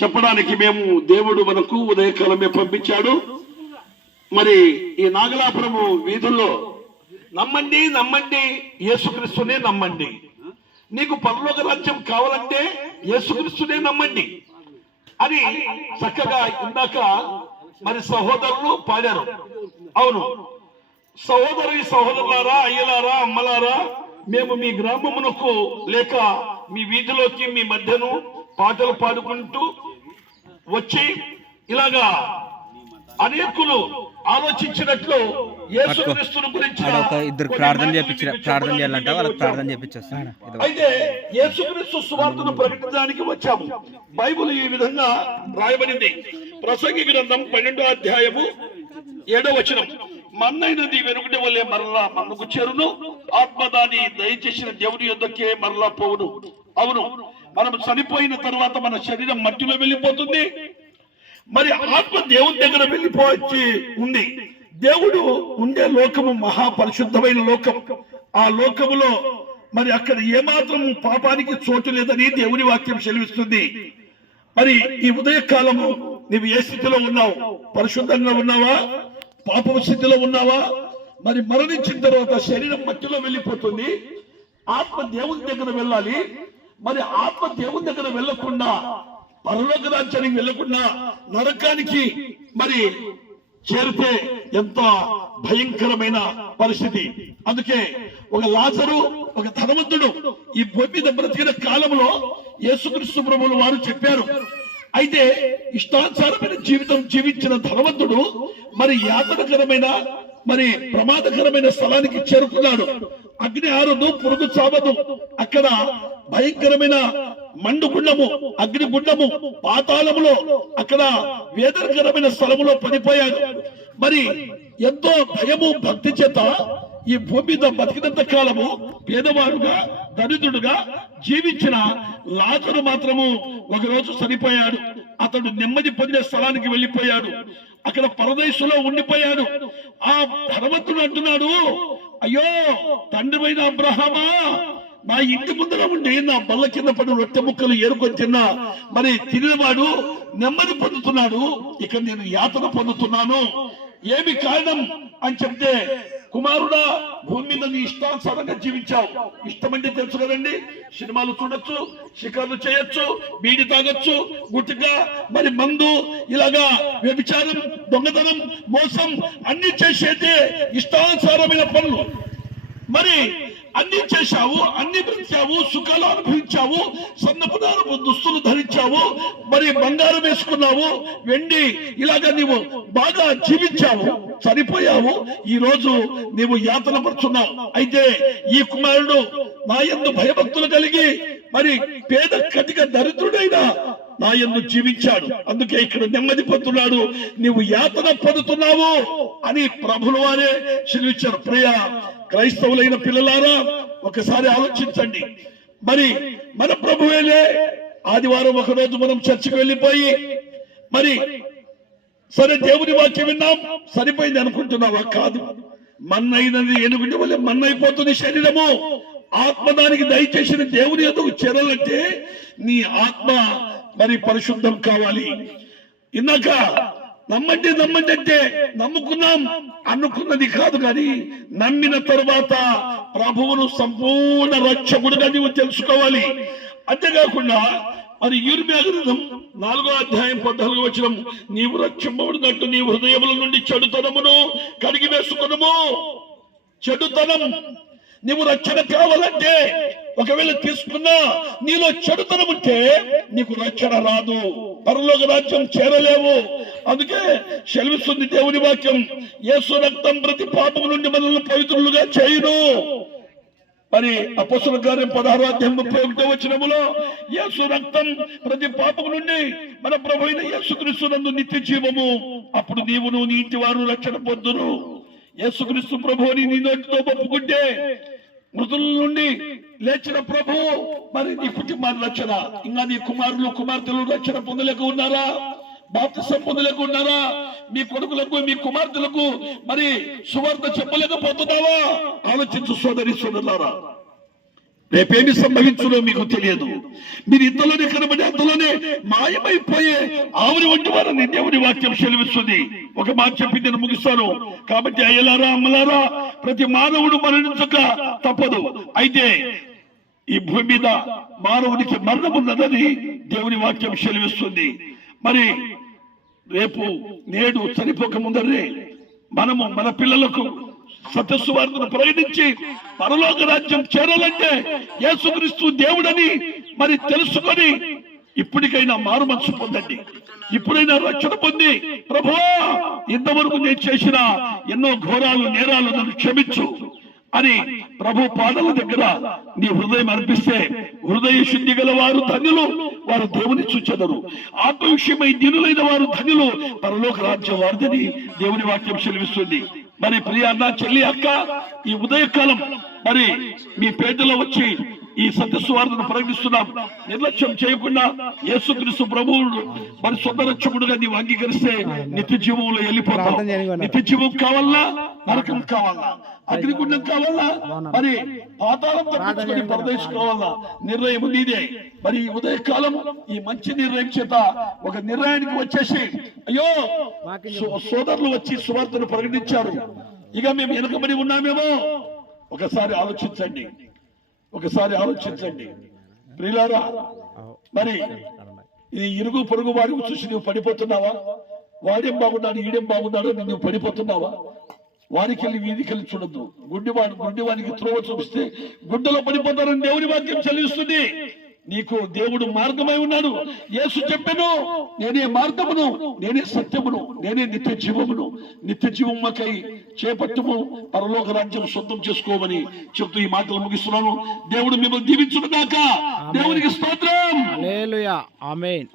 చెప్పడానికి మేము దేవుడు మనకు ఉదయకాలమే పంపించాడు. మరి ఈ నాగలాపురము వీధుల్లో నమ్మండి నమ్మండి యేసుక్రీస్తునే నమ్మండి, నీకు పరలోక రాజ్యం కావాలంటే యేసుక్రీస్తునే నమ్మండి అని చక్కగా ఇందాక మరి సహోదరులు పాడారు. అవును సహోదరులారా, అయ్యలారా, అమ్మలారా, మేము మీ గ్రామమునకు లేక మీ వీధిలోకి మీ మధ్యను పాటలు పాడుకుంటూ వచ్చి ఇలాగా అనేకులు ఆలోచించినట్లు యేసుక్రీస్తుని గురించి ప్రార్థన చేయాలంట, వాళ్ళకి ప్రార్థన చేపించేస్తాను. అయితే యేసుక్రీస్తు సువార్తను ప్రకటించడానికి వచ్చాము. బైబిల్ ఈ విధంగా రాయబడింది. ప్రసంగి గ్రంథం 12వ అధ్యాయము 7వ వచనం, మన్నైనది వెనుకటి వల్లే మరలా మన్నుకు చేరును, ఆత్మదాని దయచేసిన దేవుని యొద్దకే మరలా పోవును. అవును, మనం చనిపోయిన తర్వాత మన శరీరం మట్టిలో వెళ్ళిపోతుంది, మరి ఆత్మ దేవుని దగ్గర వెళ్ళిపోవచ్చి ఉంది. దేవుడు ఉండే లోకము మహాపరిశుద్ధమైన లోకం. ఆ లోకములో మరి అక్కడ ఏమాత్రం పాపానికి చోటు లేదని దేవుని వాక్యం సెలవిస్తుంది. మరి ఈ ఉదయకాలము నీవు ఏ స్థితిలో ఉన్నావు? పరిశుద్ధంగా ఉన్నావా? పాప స్థితిలో ఉన్నావా? మరి మరణించిన తర్వాత శరీరం మట్టిలో వెళ్ళిపోతుంది, ఆత్మ దేవుని దగ్గర వెళ్ళాలి. మరి ఆత్మ దేవుని దగ్గర వెళ్ళకుండా, పరలోక రాజ్యానికి వెళ్ళకుండా నరకానికి మరి చేరితే ఎంత భయంకరమైన పరిస్థితి. అందుకే ఒక లాజరు, ఒక ధనవంతుడు ఈ భూమి మీద బ్రతికిన కాలంలో యేసుక్రీస్తు ప్రభువులు వారు చెప్పారు. అయితే ఇష్టానుసారమైన జీవితం జీవించిన ధనవంతుడు మరి యాతనకరమైన మరి ప్రమాదకరమైన స్థలానికి చేరుకున్నాడు. అగ్ని ఆరదు, పురుగు చావదు, అక్కడ భయంకరమైన మండుగుండము, అగ్నిగుండము, పాతాళములో, అక్కడ వేదనకరమైన స్థలములో పడిపోయాడు. మరి ఎంతో భయము భక్తి చేత ఈ భూమి మీద బతికినంత కాలము పేదవాడుగా దరిద్రుడుగా జీవించిన లాజరు మాత్రము ఒకరోజు చనిపోయాడు. అతడు నెమ్మది పొందే స్థలానికి వెళ్ళిపోయాడు, అక్కడ పరదేశంలో ఉండిపోయాడు. ఆ ధనవంతుడు అంటున్నాడు, అయ్యో తండ్రివైన అబ్రహామా, నా ఇంటి ముందర ఉండి నా బల్ల కింద పడి రొట్టె ముక్కలు ఏరుకొని తిన్నా మరి తినేవాడు నెమ్మది పొందుతున్నాడు, ఇక నేను యాతన పొందుతున్నాను, ఏమి కారణం అని చెప్తే, కుమారుడా భూమి మీద నీ ఇష్టానుసారంగా జీవించావు. ఇష్టమంటే తెలుసు కదండి, సినిమాలు చూడొచ్చు, షికార్లు చేయొచ్చు, బీడి తాగొచ్చు, గుట్టిగా మరి మందు, ఇలాగా వ్యభిచారం, దొంగతనం, మోసం అన్ని చేసేదే ఇష్టానుసారమైన పనులు. మరి అన్ని చేశావు, అన్ని బ్రతికావు, సుఖాలు అనుభవించావు, సన్నపునారపు దుస్తులు ధరించావు, మరి బంగారం వేసుకున్నావు, వెండి, ఇలాగా నీవు బాగా జీవించావు, చనిపోయావు, ఈ రోజు నీవు యాతన పడుతున్నావు. అయితే ఈ కుమారుడు నా యందు భయభక్తులు కలిగి మరి పేద కటిక దరిద్రుడైన నా యందు జీవించాడు, అందుకే ఇక్కడ నెమ్మది పొందుతున్నాడు, నీవు యాతన పొందుతున్నావు అని ప్రభుల వారే సెలవిచ్చారు. ప్రియ క్రైస్తవులైన పిల్లలారా, ఒకసారి ఆలోచించండి. మరి మన ప్రభువేలే ఆదివారం ఒకరోజు మనం చర్చికి వెళ్ళిపోయి మరి సరే దేవుని వాక్యం విన్నాం, సరిపోయింది అనుకుంటున్నావా? కాదు, మన్నైనది ఎనుగుండి వల్ల మన్నైపోతుంది శరీరము. ఆత్మ దానికి దయచేసిన దేవుని ఎదుగు చేరాలంటే నీ ఆత్మ మరి పరిశుద్ధం కావాలి. ఇందాక నమ్మండి నమ్మండి అంటే నమ్ముకున్నాం అనుకున్నది కాదు, కానీ నమ్మిన తరువాత ప్రభువును సంపూర్ణ రక్షకుడుగా నీవు తెలుసుకోవాలి. అంతేకాకుండా మరి యిర్మీయా గ్రంథం 4వ అధ్యాయం 14వ వచనం, నీవు రక్షింపబడినట్టు నీ హృదయముల నుండి చెడుతనమును కడిగి వేసుకునము. చెడుతనం, నీవు రక్షణ కావాలంటే ఒకవేళ తీసుకున్నా నీలో చెడుతనం ఉంటే నీకు రక్షణ రాదు, పరలోక రాజ్యం చేరలేవు. అందుకే సెలవిస్తుంది దేవుని వాక్యం, యేసు రక్తం ప్రతి పాపము నుండి మనల్ని పవిత్రులుగా చేయును. మరి అపోస్తలుల కార్యం 16వ అధ్యాయం 31వ వచనములో యేసు రక్తం ప్రతి పాపము నుండి మన ప్రభు అయిన యేసుక్రీస్తు నందు నిత్య జీవము, అప్పుడు నీవును నీ ఇంటి వారు రక్షణ పొందురు. యేసుక్రీస్తు ప్రభువుని నీ నోటితో ఒప్పుకుంటే మృతుల నుండి లేచిన ప్రభు మరి నీ కుటుంబాన్ని రక్షణ, ఇంకా నీ కుమారులు కుమార్తెలు రక్షణ పొందలేక ఉన్నారా? బాప్తిసం పొందలేక ఉన్నారా? మీ కొడుకులకు మీ కుమార్తెలకు మరి సువార్త చెప్పలేకపోతున్నావా? ఆలోచించు సోదరి సోదరులారా, రేపేమి సంభవించునో మీకు తెలియదు. మీరు ఇంతలోనే కనబడి అంతలోనే మాయమైపోయే ఆవిరి వంటి వారిని దేవుని వాక్యం సెలవిస్తుంది. ఒక మాట చెప్పి నేను ముగిస్తాను. కాబట్టి అయ్యలారా, అమ్మలారా, ప్రతి మానవుడు మరణించక తప్పదు. అయితే ఈ భూమి మీద మానవునికి మరణం ఉన్నదని దేవుని వాక్యం సెలవిస్తుంది. మరి రేపు నేడు చనిపోక ముందరే మనము మన పిల్లలకు సత్యసువార్తను ప్రకటించి పరలోక రాజ్యం చేరాలంటే యేసుక్రీస్తు దేవుడని మరి తెలుసుకొని ఇప్పటికైనా మారు మనసు పొందండి. ఇప్పుడైనా రక్షణ పొంది, ప్రభువా ఇంతవరకు నేను చేసిన ఎన్నో ఘోరాలు నేరాలు నన్ను క్షమించు అని ప్రభు పాదాల దగ్గర నీ హృదయం అర్పిస్తే, హృదయ శుద్ధి గల వారు ధన్యులు, వారు దేవుని చూచెదరు. ఆత్మ విషయమై దీనులైన వారు ధన్యులు, పరలోక రాజ్యం వారిదని దేవుని వాక్యం సెలవిస్తుంది. మరి ప్రియ అన్న, చెల్లి, అక్క, ఈ ఉదయకాలం మరి మీ పేదలో వచ్చి ఈ సత్యసువార్తను ప్రకటిస్తున్నాం. నిర్లక్ష్యం చేయకుండా యేసుక్రీస్తు ప్రభువును మరి సొంత రక్షకుడుగా నీవు అంగీకరిస్తే నిత్య జీవంలో వెళ్ళిపోతావు. నిత్య జీవం కావాలా, నరకం కావాలా, అగ్నిగుండం కావాలా, మరి పాతాళం తప్పించుకొని పరదేశం కావాలా, నిర్ణయం నీదే. మరి ఈ ఉదయకాలం ఈ మంచి నిర్ణయం చేత ఒక నిర్ణయానికి వచ్చేసి, అయ్యో సోదరులు వచ్చి సువార్తను ప్రకటించారు, ఇక మేము వెనుకబడి ఉన్నామేమో. ఒకసారి ఆలోచించండి, ఒకసారి ఆలోచించండి ప్రియులారా. మరి ఈ ఇరుగు పొరుగు వాడిని చూసి నువ్వు పడిపోతున్నావా? వాడేం బాగున్నాడు, ఈడేం బాగున్నాడు అని నువ్వు పడిపోతున్నావా? వారికెళ్ళి వీధికెళ్ళి చూడద్దు. గుడ్డివానికి త్రోవ చూపిస్తే గుడ్డలో పడిపోతారని దేవుని వాక్యం చెల్లిస్తుంది. నీకు దేవుడు మార్గమై ఉన్నాడు. యేసు చెప్పెను, నేనే మార్గమును, నేనే సత్యమును, నేనే నిత్య జీవమును. నిత్య జీవముకై చేపట్టుము, పరలోక రాజ్యం సొంతం చేసుకోమని చెప్తూ ఈ మాటలు ముగిస్తున్నాను. దేవుడు మిమ్మల్ని దీవించును గాక. దేవునికి స్తోత్రం. హల్లెలూయా, ఆమేన్.